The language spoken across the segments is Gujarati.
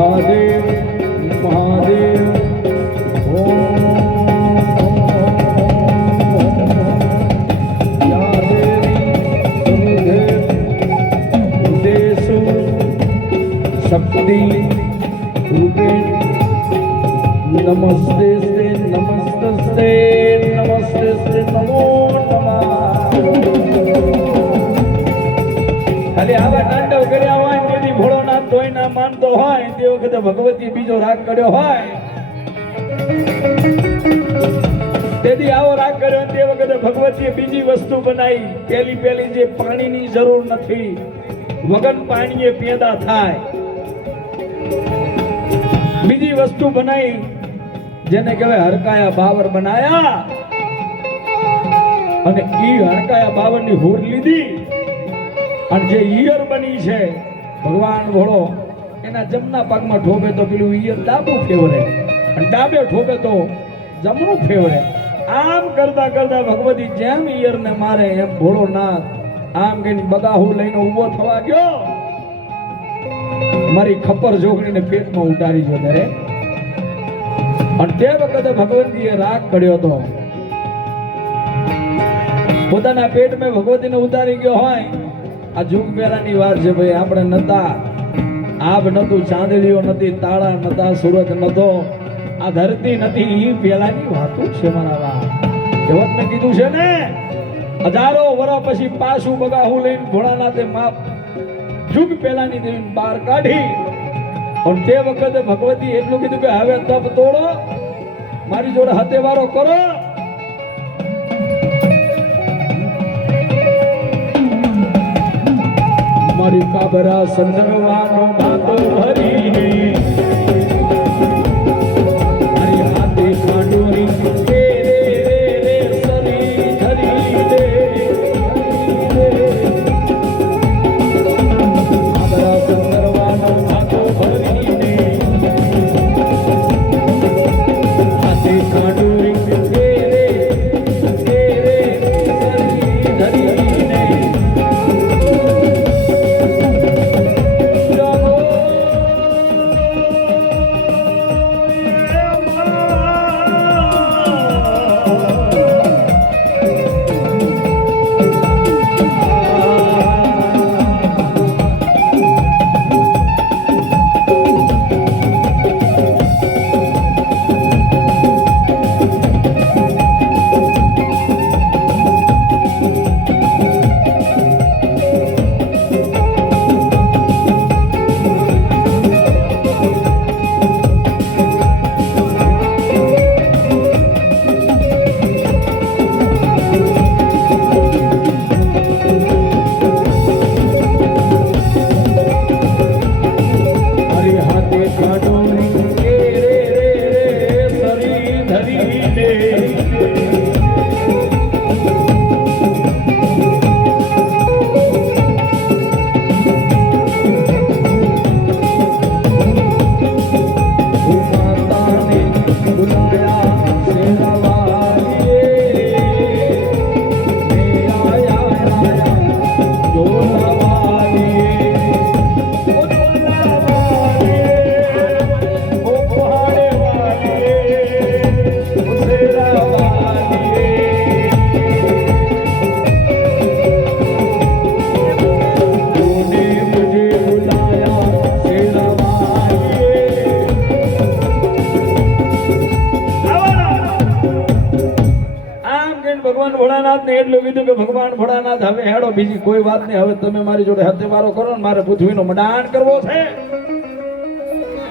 મહાદેવ મહાદેવ શક્તિ રૂપે નમસ્તે નમસ્તે નમસ્તે નમો નમઃ. ખાલી આવા તાંડવ કર્યા હોય તેથી ભોળોનાથ તોય ના માનતો હોય તે વખતે ભગવતી બીજો રાગ કર્યો હોય તેથી આવો રાગ કર્યો તે વખતે ભગવતીએ બીજી વસ્તુ બનાવી. પેલી જે પાણીની જરૂર નથી, વગર પાણીએ પેદા થાય. બીજી વસ્તુ બનાવી જેને કહેવાય હરકાયા બાવર બનાયા અને ઈ હરકાયા બાવર ની હોર લીધી અને જે ઈયર બની છે ભગવાન ભોળો એના જમણા પગમાં ઠોકે તો પેલું ઈયર ડાબું ફેવરે અને ડાબે ઠોકે તો જમણું ફેવરે. આમ કરતા કરતા ભગવતી જેમ ઈયર ને મારે એમ ભોળો નાથ આમ કઈ બગાહું લઈને ઉભો થવા ગયો. મારી ખપર જોગણીને પેટમાં ઉતારી જો ત્યારે અને તે વખતે ભગવતીએ રાગ કર્યો હતો. પોતાના પેટમાં ભગવતીને ઉતારી ગયો હોય. આ જુગ પહેલાની વાત છે ભાઈ. આપણે નતા આબ નતું, ચાંદલીઓ નથી, તાળા નતા, સુરત નતો, આ ધરતી નથી. ઈ પહેલાની વાતો છે મારા વાત. એવત મેં કીધું છે ને હજારો વર્ષ પછી પાછું બગાહું લઈને ભોળાનાથે માપ જુગ પહેલાની દેવી બહાર કાઢી અને તે વખતે ભગવતી એટલું કીધું કે હવે તપ તોડો, મારી જોડે હતેવારો કરો. મારી કાબરા સંદરવાનો માતો હરી મારી હાથે ખાંડોરી ભગવાન ભોળાનાથ ને એટલું કીધું કે ભગવાન ભોળાનાથ હવે હેડો બીજી કોઈ વાત નહીં, હવે તમે મારી જોડે હત્યાવારો કરો ને મારે પૃથ્વીનો મડાણ કરવો છે.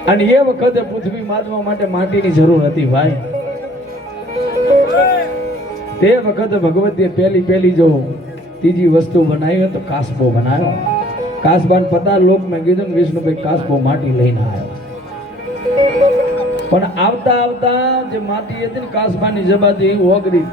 અને એ વખતે પૃથ્વી માજવા માટે માટીની જરૂર હતી ભાઈ. તે વખતે ભગવતીએ પહેલી જો ત્રીજી વસ્તુ બનાવી તો કાસબો બનાવ્યો. કાસબાન પતા લોક મેં કીધું ને વિષ્ણુભાઈ કાસબો માટી લઈને આવ્યો. પણ આવતા આવતા જે માટી હતી ને કાસબાની જબાથી ઓગળી